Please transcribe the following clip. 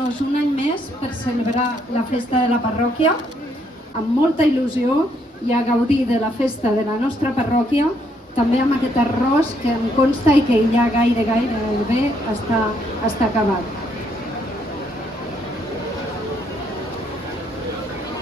reunint-nos un any més per celebrar la festa de la parròquia amb molta il·lusió i a gaudir de la festa de la nostra parròquia, també amb aquest arròs que em consta i que ja gairebé està acabat.